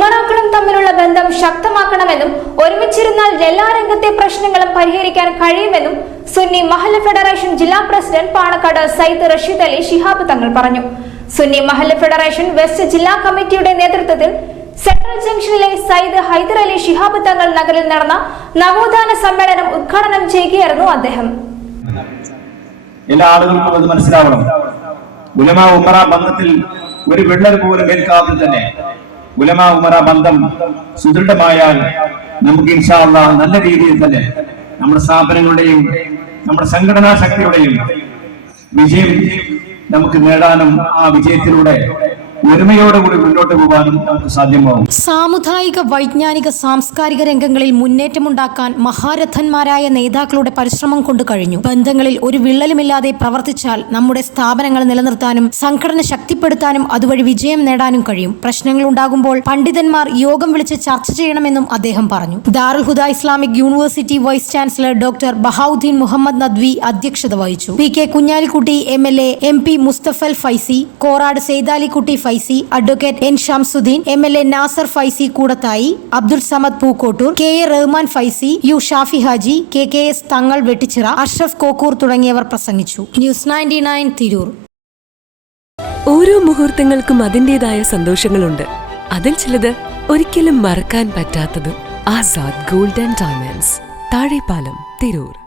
ഉമറാക്കളും തമ്മിലുള്ള ബന്ധം ശക്തമാക്കണമെന്നും ഒരുമിച്ചിരുന്നാൽ എല്ലാ രംഗത്തെ പ്രശ്നങ്ങളും പരിഹരിക്കാൻ കഴിയുമെന്നും സുന്നി മഹല്ല ഫെഡറേഷൻ ജില്ലാ പ്രസിഡന്റ് പാണക്കാട് സയ്യിദ് റഷീദ് അലി ഷിഹാബ് തങ്ങൾ പറഞ്ഞു. സുന്നി മഹല്ല ഫെഡറേഷൻ വെസ്റ്റ് ജില്ലാ കമ്മിറ്റിയുടെ നേതൃത്വത്തിൽ സെൻട്രൽ ജംഗ്ഷനിലെ സയ്യിദ് ഹൈദർ അലി ഷിഹാബ് തങ്ങൾ നഗറിൽ നടന്ന നവോത്ഥാന സമ്മേളനം ഉദ്ഘാടനം ചെയ്യുകയായിരുന്നു അദ്ദേഹം. എല്ലാ ആളുകൾക്കും മനസ്സിലാവണം. ഉമറ ഒരു വിള്ളൽ പോലും ഏൽക്കാതെ തന്നെ ഉലമ ഉമറ ബന്ധം സുദൃഢമായാൽ നമുക്ക് ഇൻഷാള്ള നല്ല രീതിയിൽ തന്നെ നമ്മുടെ സ്ഥാപനങ്ങളുടെയും നമ്മുടെ സംഘടനാ ശക്തിയുടെയും വിജയം നമുക്ക് നേടാനും ആ വിജയത്തിലൂടെ ഒരുമയോടുകൂടി മുന്നോട്ട് പോകാനും നമുക്ക് സാധ്യമാകും സാമുദായിക വൈജ്ഞാനിക സാംസ്കാരിക രംഗങ്ങളിൽ മുന്നേറ്റമുണ്ടാക്കാൻ മഹാരഥന്മാരായ നേതാക്കളുടെ പരിശ്രമം കൊണ്ട് കഴിഞ്ഞു. ബന്ധങ്ങളിൽ ഒരു വിള്ളലുമില്ലാതെ പ്രവർത്തിച്ചാൽ നമ്മുടെ സ്ഥാപനങ്ങൾ നിലനിർത്താനും സംഘടന ശക്തിപ്പെടുത്താനും അതുവഴി വിജയം നേടാനും കഴിയും. പ്രശ്നങ്ങൾ ഉണ്ടാകുമ്പോൾ പണ്ഡിതന്മാർ യോഗം വിളിച്ച് ചർച്ച ചെയ്യണമെന്നും അദ്ദേഹം പറഞ്ഞു. Darul Huda Islamic university vice chancellor doctor Bahauddin Muhammad Nadvi അധ്യക്ഷത വഹിച്ചു. P K Kunhalikutty M L A M P Mustafal Faizy Korad Saithalikutty Faizy advocate N Shamsuddin M L A Nasar Faizy Koodathai Abdul Samad Pookkottur K A Rahman Faizy U Shafi Haji K K S Thangal Vettichira Ashraf Kokkur തുടങ്ങിയവർ പ്രസംഗിച്ചു. News ninety nine Tirur. ഓരോ മുഹൂർത്തങ്ങൾക്കും അതിന്റെതായ സന്തോഷങ്ങളുണ്ട്. അതിൽ ചിലത് ഒരിക്കലും മറക്കാൻ പറ്റാത്തതും. Azad golden diamonds Thazhepalam Tirur.